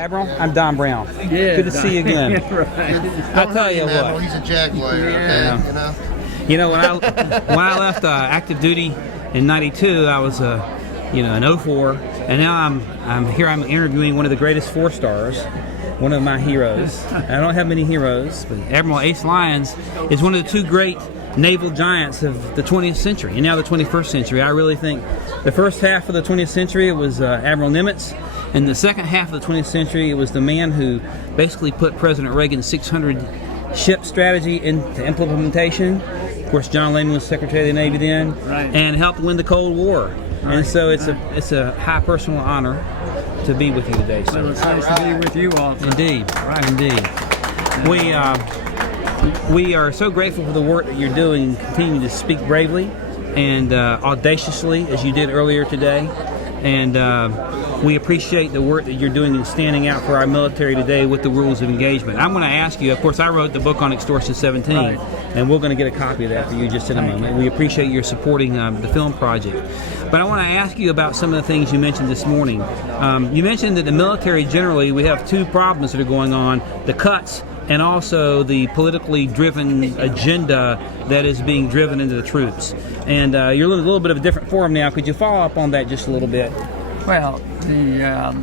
Admiral, I'm Don Brown. Yeah, good to see you again. Right. I'll tell you what. He's a Jaguar. Yeah. Okay, You know, when I left active duty in '92, I was in 04, and now I'm interviewing one of the greatest 4-stars, one of my heroes. I don't have many heroes, but Admiral Ace Lyons is one of the two great naval giants of the 20th century and now the 21st century. I really think the first half of the 20th century it was Admiral Nimitz, and the second half of the 20th century it was the man who basically put President Reagan's 600 ship strategy into implementation. Of course, John Lehman was Secretary of the Navy then, right, and helped win the Cold War. Right. And so it's a high personal honor to be with you today, sir. Well, it's nice to be with you also. Indeed, Right. Indeed. We are so grateful for the work that you're doing and continue to speak bravely and audaciously as you did earlier today. And we appreciate the work that you're doing in standing out for our military today with the rules of engagement. I'm going to ask you, of course, I wrote the book on Extortion 17, right, and we're going to get a copy of that for you just in a moment. We appreciate your supporting the film project. But I want to ask you about some of the things you mentioned this morning. You mentioned that the military generally, we have two problems that are going on, the cuts and also the politically driven agenda that is being driven into the troops. And you're in a little bit of a different forum now. Could you follow up on that just a little bit? Well, the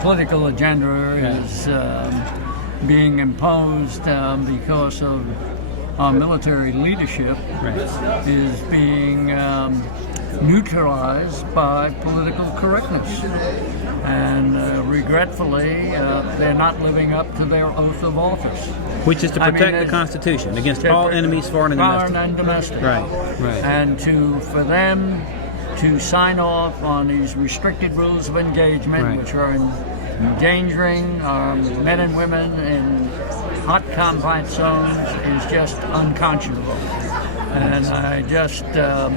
political agenda is being imposed because of our military leadership, Right. is being neutralized by political correctness. And regretfully, they're not living up to their oath of office. Which is to protect the Constitution against all enemies, foreign and domestic. Foreign and domestic. Right. And for them to sign off on these restricted rules of engagement, Right. which are endangering men and women in hot combat zones, is just unconscionable. And I just am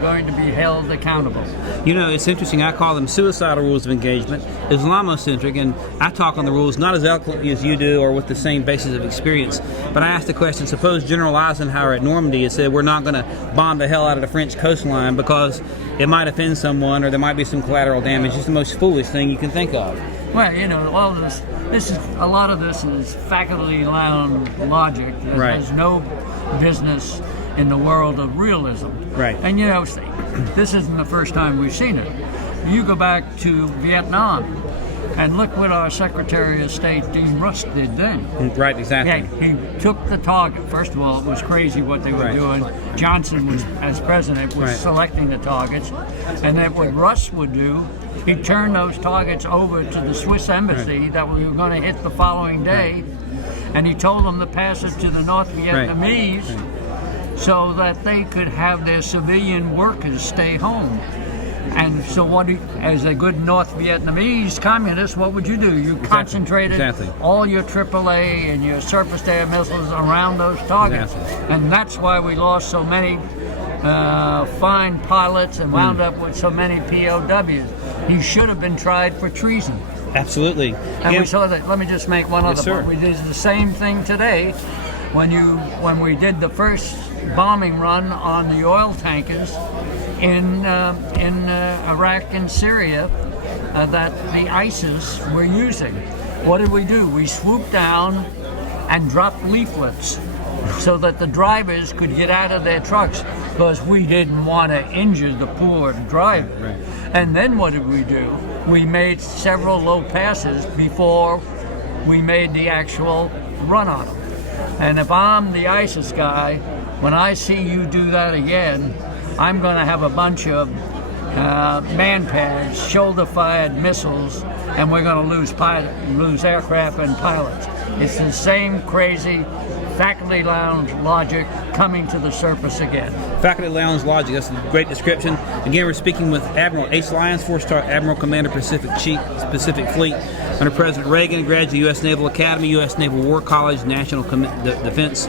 going to be held accountable. You know, it's interesting. I call them suicidal rules of engagement, Islamocentric, and I talk on the rules not as eloquently as you do or with the same basis of experience. But I asked the question, suppose General Eisenhower at Normandy had said, we're not going to bomb the hell out of the French coastline because it might offend someone or there might be some collateral damage. It's the most foolish thing you can think of. Well, you know, all this is a lot of this is faculty lounge logic that Right. has no business in the world of realism. Right. And you know, this isn't the first time we've seen it. You go back to Vietnam, and look what our Secretary of State Dean Rusk did then. Right, exactly. Yeah, he took the target. First of all, it was crazy what they were Right. doing. Johnson was, as president, was Right. selecting the targets, and then what Rusk would do, he'd turn those targets over to the Swiss embassy that we were going to hit the following day, and he told them to pass it to the North Vietnamese so that they could have their civilian workers stay home. And so as a good North Vietnamese communist, what would you do? You concentrated all your AAA and your surface-to-air missiles around those targets. Exactly. And that's why we lost so many fine pilots and wound up with so many POWs. He should have been tried for treason. Absolutely. And we saw that. Let me just make one other point. We did the same thing today when we did the first bombing run on the oil tankers in Iraq and Syria that the ISIS were using. What did we do? We swooped down and dropped leaflets so that the drivers could get out of their trucks because we didn't want to injure the poor driver. Right. And then what did we do? We made several low passes before we made the actual run on them. And if I'm the ISIS guy, when I see you do that again, I'm going to have a bunch of man pads, shoulder-fired missiles, and we're going to lose aircraft and pilots. It's the same crazy faculty lounge logic coming to the surface again. Faculty lounge logic, that's a great description. Again, we're speaking with Admiral Ace Lyons, 4-star Admiral Commander Pacific Fleet under President Reagan, graduate of the U.S. Naval Academy, U.S. Naval War College, National Defense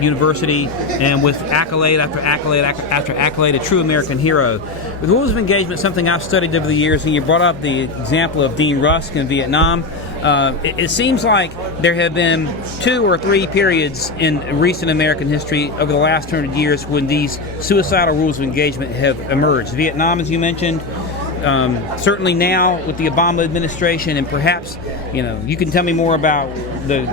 University, and with accolade after accolade after accolade, a true American hero. The rules of engagement, something I've studied over the years, and you brought up the example of Dean Rusk in Vietnam. It seems like there have been 2 or 3 periods in recent American history over the last 100 years when these suicidal rules of engagement have emerged. Vietnam, as you mentioned, certainly now with the Obama administration, and perhaps, you can tell me more about the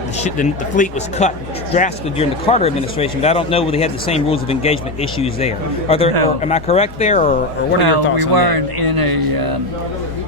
fleet was cut drastically during the Carter administration, but I don't know whether they had the same rules of engagement issues there. Are there? No. Or am I correct there, or what are your thoughts on that? We weren't in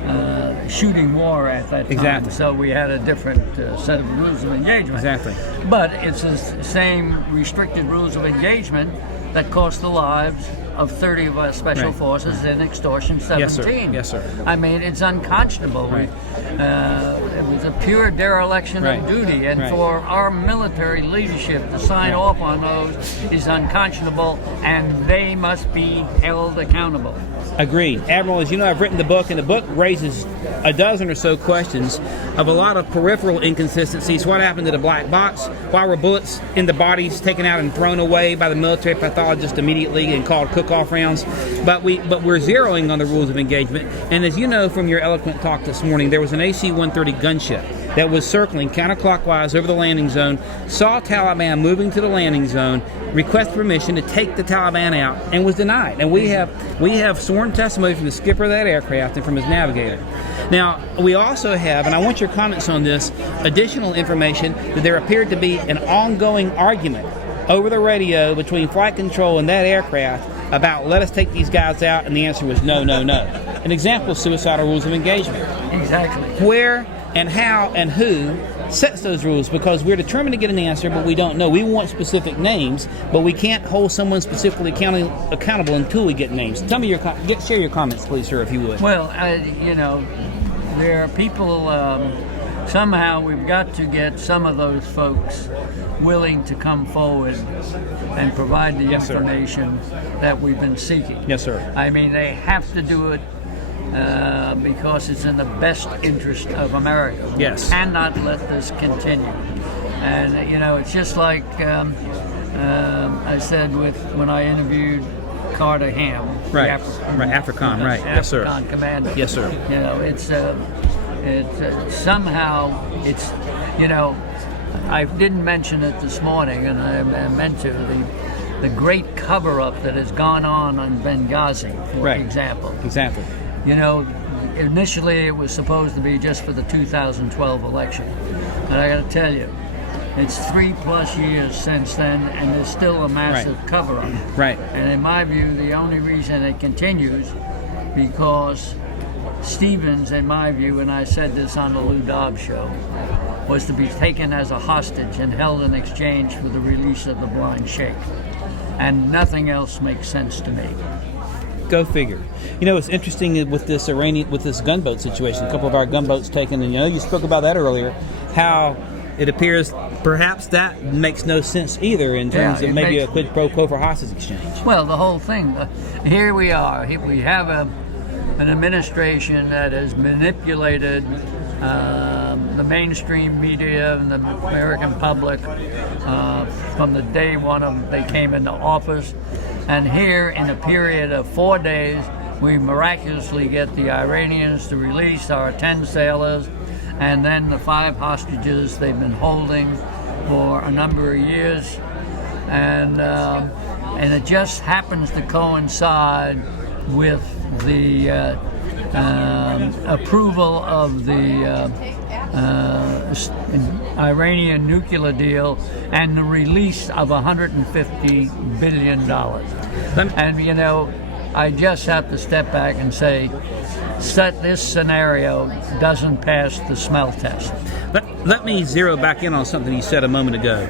a shooting war at that time, Exactly. so we had a different set of rules of engagement. Exactly. But it's the same restricted rules of engagement that cost the lives of 30 of our special forces in Extortion 17. Yes, sir. Yes, sir. I mean, it's unconscionable. Right. It was a pure dereliction Right. of duty, and Right. for our military leadership to sign off on those is unconscionable, and they must be held accountable. Agreed. Admiral, as you know, I've written the book, and the book raises a dozen or so questions of a lot of peripheral inconsistencies. What happened to the black box? Why were bullets in the bodies taken out and thrown away by the military pathologist immediately and called cook-off rounds? But we're zeroing on the rules of engagement. And as you know from your eloquent talk this morning, there was an AC-130 gunship that was circling counterclockwise over the landing zone, saw Taliban moving to the landing zone, requested permission to take the Taliban out, and was denied. And we have sworn testimony from the skipper of that aircraft and from his navigator. Now, we also have, and I want your comments on this, additional information that there appeared to be an ongoing argument over the radio between flight control and that aircraft about, let us take these guys out, and the answer was no, no, no. An example of suicidal rules of engagement. Exactly. Where and how and who sets those rules, because we're determined to get an answer, but we don't know. We want specific names, but we can't hold someone specifically accountable until we get names. Tell me share your comments, please, sir, if you would. Well, there are people. Somehow we've got to get some of those folks willing to come forward and provide the information that we've been seeking. Yes, sir. I mean, they have to do it because it's in the best interest of America. Yes. We cannot let this continue. And, it's just like I said when I interviewed Carter Ham. Right. AFRICOM, right. Yes, sir. AFRICOM commander. Yes, sir. It's I didn't mention it this morning, and I meant to, the great cover-up that has gone on Benghazi, for example. Exactly. Initially it was supposed to be just for the 2012 election. And I got to tell you, it's 3+ years since then, and there's still a massive cover-up. Right. And in my view, the only reason it continues because Stevens, in my view, and I said this on the Lou Dobbs show, was to be taken as a hostage and held in exchange for the release of the blind sheikh. And nothing else makes sense to me. Go figure. It's interesting with this gunboat situation. A couple of our gunboats taken, and you spoke about that earlier, how it appears perhaps that makes no sense either in terms of maybe a quid pro quo for hostage exchange. Well, the whole thing, here we are. We have an administration that has manipulated the mainstream media and the American public from the day they came into office. And here, in a period of 4 days, we miraculously get the Iranians to release our 10 sailors, and then the 5 hostages they've been holding for a number of years. And it just happens to coincide with the approval of the Iranian nuclear deal and the release of $150 billion. And, I just have to step back and say, this scenario doesn't pass the smell test. Let me zero back in on something you said a moment ago.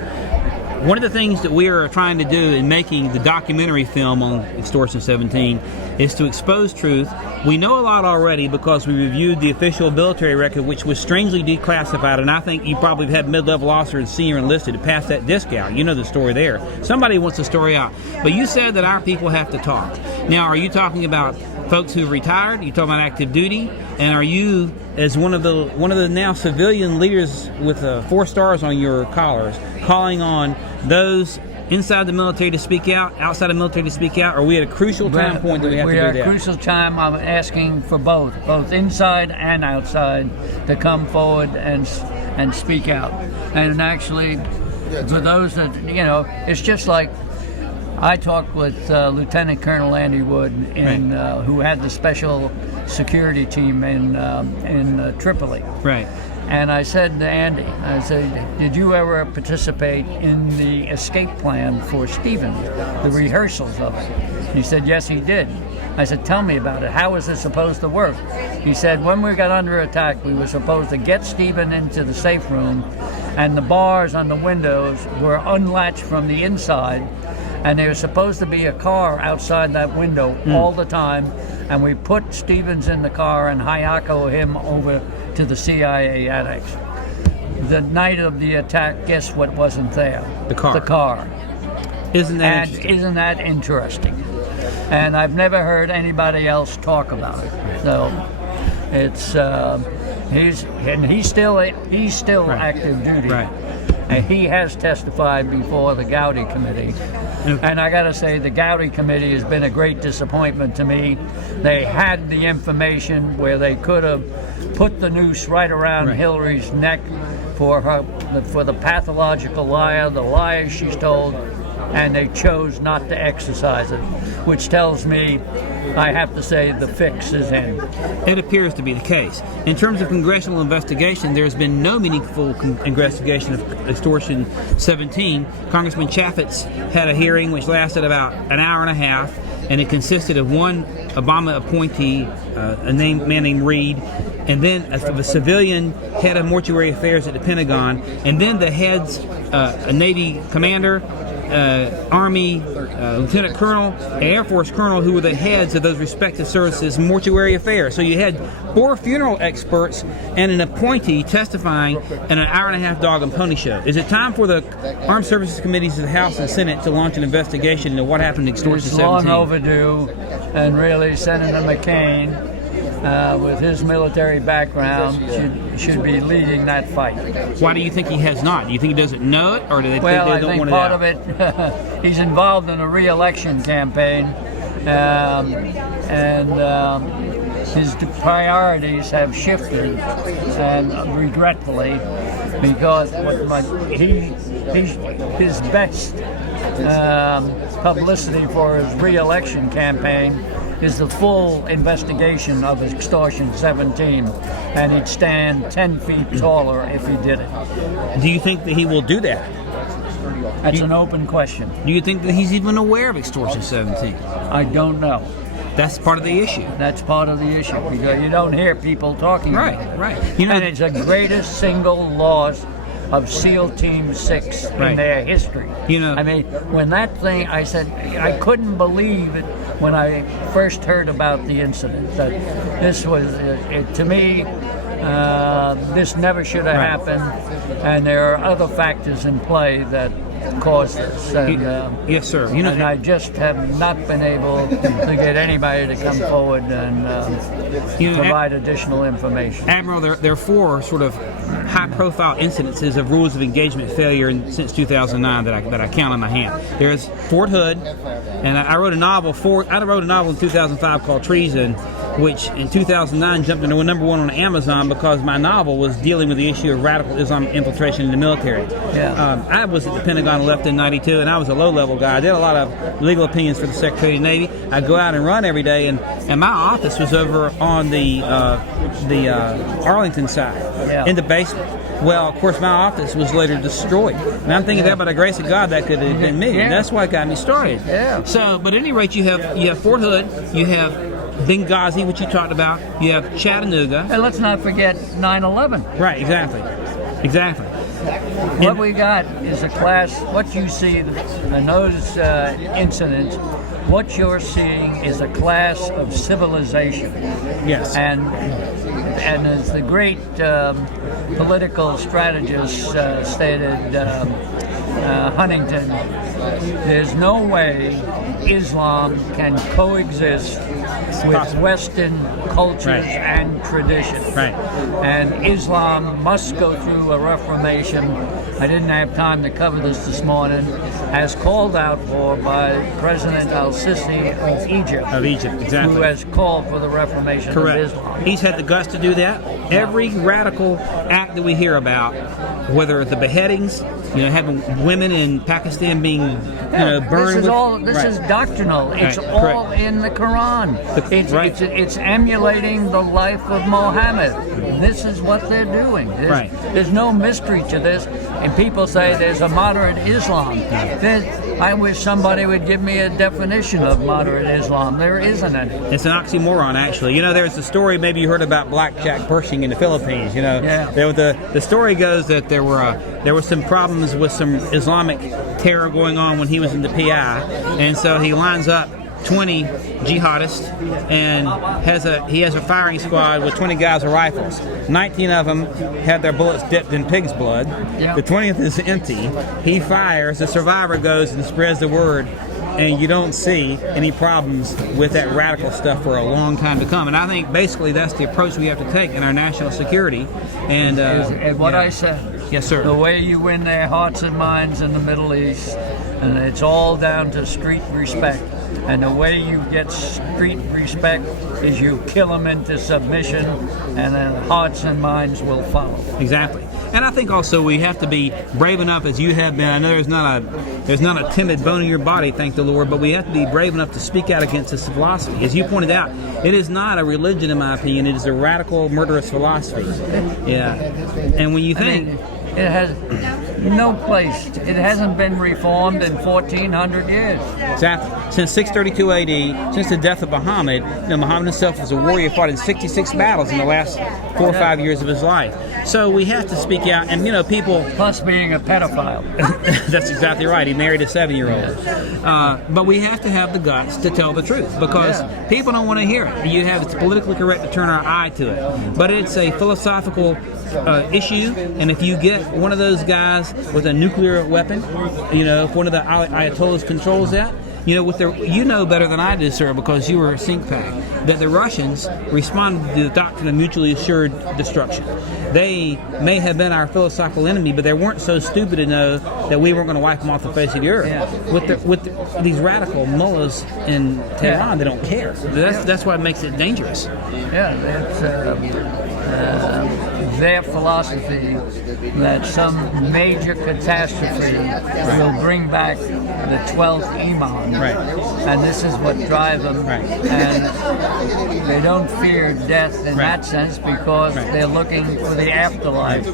One of the things that we are trying to do in making the documentary film on Extortion 17 is to expose truth. We know a lot already because we reviewed the official military record, which was strangely declassified, and I think you probably have had mid-level officer and senior enlisted to pass that disc out. You know the story there. Somebody wants the story out. But you said that our people have to talk. Now, are you talking about folks who retired? Are you talking about active duty? And are you, as one of the now civilian leaders with 4 stars on your collars, calling on those inside the military to speak out, outside the military to speak out? Or are we at a crucial time point that we have to do that? We are at a crucial time. I'm asking for both inside and outside, to come forward and speak out. And actually, for those that, it's just like I talked with Lieutenant Colonel Andy Wood, who had the special security team in Tripoli. Right. And I said to Andy, I said, did you ever participate in the escape plan for Stephen, the rehearsals of it? He said, yes, he did. I said, tell me about it. How was it supposed to work? He said, when we got under attack, we were supposed to get Stephen into the safe room, and the bars on the windows were unlatched from the inside, and there was supposed to be a car outside that window all the time, and we put Stevens in the car and Hayako him over to the CIA annex. The night of the attack, guess what wasn't there? The car. The car. Isn't that and interesting? Isn't that interesting? And I've never heard anybody else talk about it. So it's he's still active duty. Right. And he has testified before the Gowdy Committee. Okay. And I got to say, the Gowdy Committee has been a great disappointment to me. They had the information where they could have put the noose right around Hillary's neck for the pathological liar, the lies she's told, and they chose not to exercise it, which tells me, I have to say, the fix is in. It appears to be the case. In terms of congressional investigation, there's been no meaningful investigation of Extortion 17. Congressman Chaffetz had a hearing which lasted about an hour and a half, and it consisted of one Obama appointee, a man named Reed, and then a civilian head of mortuary affairs at the Pentagon, and then the heads, a Navy commander, Army Lieutenant Colonel, and Air Force Colonel, who were the heads of those respective services' mortuary affairs. So you had 4 funeral experts and an appointee testifying in an hour and a half dog and pony show. Is it time for the Armed Services Committees of the House and Senate to launch an investigation into what happened to Extortion 17? It's long overdue, and really Senator McCain, with his military background, should be leading that fight. Why do you think he has not? Do you think he doesn't know it, or do they think they don't want it out? Well, I think part of it, he's involved in a re-election campaign, and his priorities have shifted, and regretfully, because his best publicity for his re-election campaign is the full investigation of Extortion 17, and he'd stand 10 feet taller if he did it. Do you think that he will do that? That's an open question. Do you think that he's even aware of Extortion 17? I don't know. That's part of the issue. That's part of the issue, because you don't hear people talking about it. Right. You know, and it's the greatest single loss of SEAL Team 6 in their history. You know, I mean, when that thing, I said, I couldn't believe it when I first heard about the incident. That this was, to me, this never should have happened, and there are other factors in play that caused this. And, yes, sir. You know, and I just have not been able to get anybody to come forward and provide additional information. Admiral, there are 4 sort of high-profile incidences of rules of engagement failure since 2009 that I count on my hand. There's Fort Hood, and I wrote a novel. I wrote a novel in 2005 called Treason, which in 2009 jumped into number 1 on Amazon because my novel was dealing with the issue of radical Islam infiltration in the military. Yeah. I was at the Pentagon, left in '92, and I was a low-level guy. I did a lot of legal opinions for the Secretary of the Navy. I go out and run every day, and my office was over on the Arlington side, in the basement. Well, of course, my office was later destroyed. And I'm thinking that by the grace of God, that could have been me. Yeah. And that's what got me started. Yeah. So, but at any rate, you have Fort Hood, you have Benghazi, which you talked about, you have Chattanooga. And let's not forget 9/11. Right, exactly. What we got is a class, what you see in those incidents, what you're seeing is a class of civilization. Yes. And as the great political strategist stated, Huntington, there's no way Islam can coexist with Western cultures and traditions. Right. And Islam must go through a reformation I didn't have time to cover this morning, as called out for by President Al-Sisi of Egypt. Of Egypt, exactly. Who has called for the reformation of Islam. He's had the guts to do that. Every radical act that we hear about, whether the beheadings, having women in Pakistan being, burned. This is doctrinal. It's all in the Quran. It's emulating the life of Muhammad. This is what they're doing. There's no mystery to this. And people say there's a moderate Islam. I wish somebody would give me a definition of moderate Islam. There isn't any. It's an oxymoron, actually. There's a story, maybe you heard about Blackjack Pershing in the Philippines. The story goes that there were some problems with some Islamic terror going on when he was in the PI, and so he lines up 20 jihadists and he has a firing squad with 20 guys with rifles. 19 of them had their bullets dipped in pig's blood. The 20th is empty. He fires, the survivor goes and spreads the word, and you don't see any problems with that radical stuff for a long time to come. And I think basically that's the approach we have to take in our national security. And what I said. Yes, sir. The way you win their hearts and minds in the Middle East, and it's all down to street respect. And the way you get street respect is you kill them into submission, and then hearts and minds will follow. Exactly. And I think also we have to be brave enough, as you have been. I know there's not a timid bone in your body, thank the Lord, but we have to be brave enough to speak out against this philosophy. As you pointed out, it is not a religion, in my opinion. It is a radical, murderous philosophy. Yeah. And when you think... it has no place. It hasn't been reformed in 1,400 years. Exactly. Since 632 AD, since the death of Muhammad, Muhammad himself was a warrior, fought in 66 battles in the last 4 or 5 years of his life. So we have to speak out, and people... Plus being a pedophile. That's exactly right. He married a 7-year-old. But we have to have the guts to tell the truth, because people don't want to hear it. It's politically correct to turn our eye to it. But it's a philosophical issue, and if you get one of those guys with a nuclear weapon, if one of the Ayatollahs controls that, better than I do, sir, because you were a think tank, that the Russians responded to the doctrine of mutually assured destruction. They may have been our philosophical enemy, but they weren't so stupid to know that we weren't going to wipe them off the face of the earth. Yeah. With these radical mullahs in Tehran, they don't care. That's what makes it dangerous. Yeah, it's their philosophy that some major catastrophe will bring back the 12th Imam. Right. And this is what drives them. Right. And they don't fear death in that sense, because they're looking for the afterlife.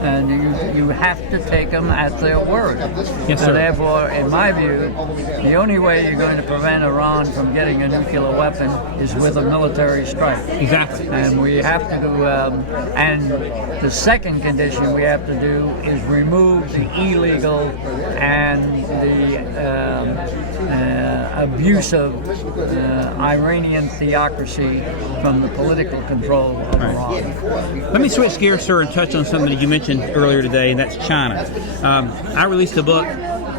And you have to take them at their word. Yes, sir. And therefore, in my view, the only way you're going to prevent Iran from getting a nuclear weapon is with a military strike. Exactly. And we have to do, and the second condition we have to do is remove the illegal and the abusive Iranian theocracy from the political control of Iran. Let me switch gears, sir, and touch on something that you mentioned earlier today, and that's China. I released a book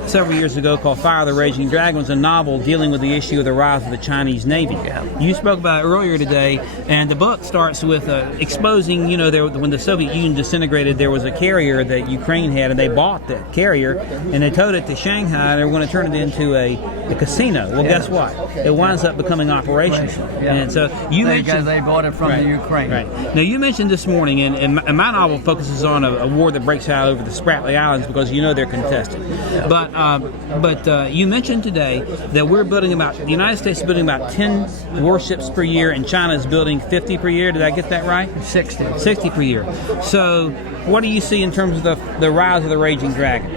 several years ago called Fire the Raging Dragon. It was a novel dealing with the issue of the rise of the Chinese Navy. You spoke about it earlier today, and the book starts with exposing, when the Soviet Union disintegrated, there was a carrier that Ukraine had, and they bought that carrier, and they towed it to Shanghai, and they were going to turn it into a casino. Well, guess what? It winds up becoming operational. And so you mentioned... They bought it from the Ukraine. Right. Now, you mentioned this morning, and my novel focuses on a war that breaks out over the Spratly Islands, because they're contested. But you mentioned today that the United States is building about 10 warships per year, and China is building 50 per year. Did I get that right? 60 per year. So what do you see in terms of the rise of the Raging Dragon?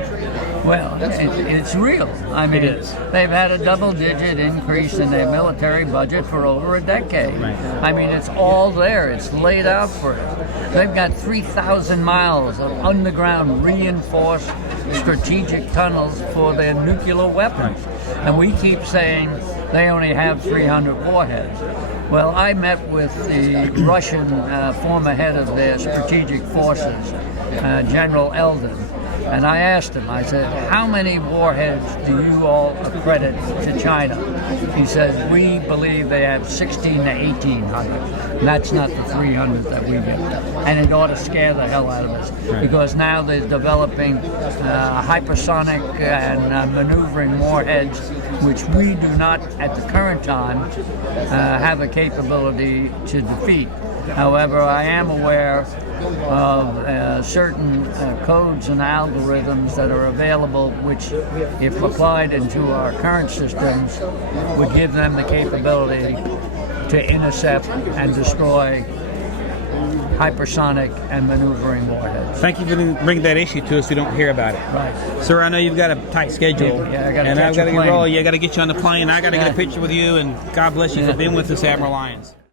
Well, it's real. I mean, it is. They've had a double-digit increase in their military budget for over a decade. Right. I mean, it's all there. It's laid out for it. They've got 3,000 miles of underground reinforced strategic tunnels for their nuclear weapons. Right. And we keep saying they only have 300 warheads. Well, I met with the Russian former head of their strategic forces, General Eldon, And I asked him, I said, how many warheads do you all accredit to China? He said, we believe they have 16 to 1,800. And that's not the 300 that we get. And it ought to scare the hell out of us. Because now they're developing hypersonic and maneuvering warheads, which we do not, at the current time, have a capability to defeat. However, I am aware of certain codes and algorithms that are available, which, if applied into our current systems, would give them the capability to intercept and destroy hypersonic and maneuvering warheads. Thank you for bringing that issue to us. We don't hear about it. Right. Sir, I know you've got a tight schedule. Yeah, I got to and I've got to plane. roll. I got to get you on the plane. I got to get a picture with you. And God bless you for being with us, Admiral Lyons.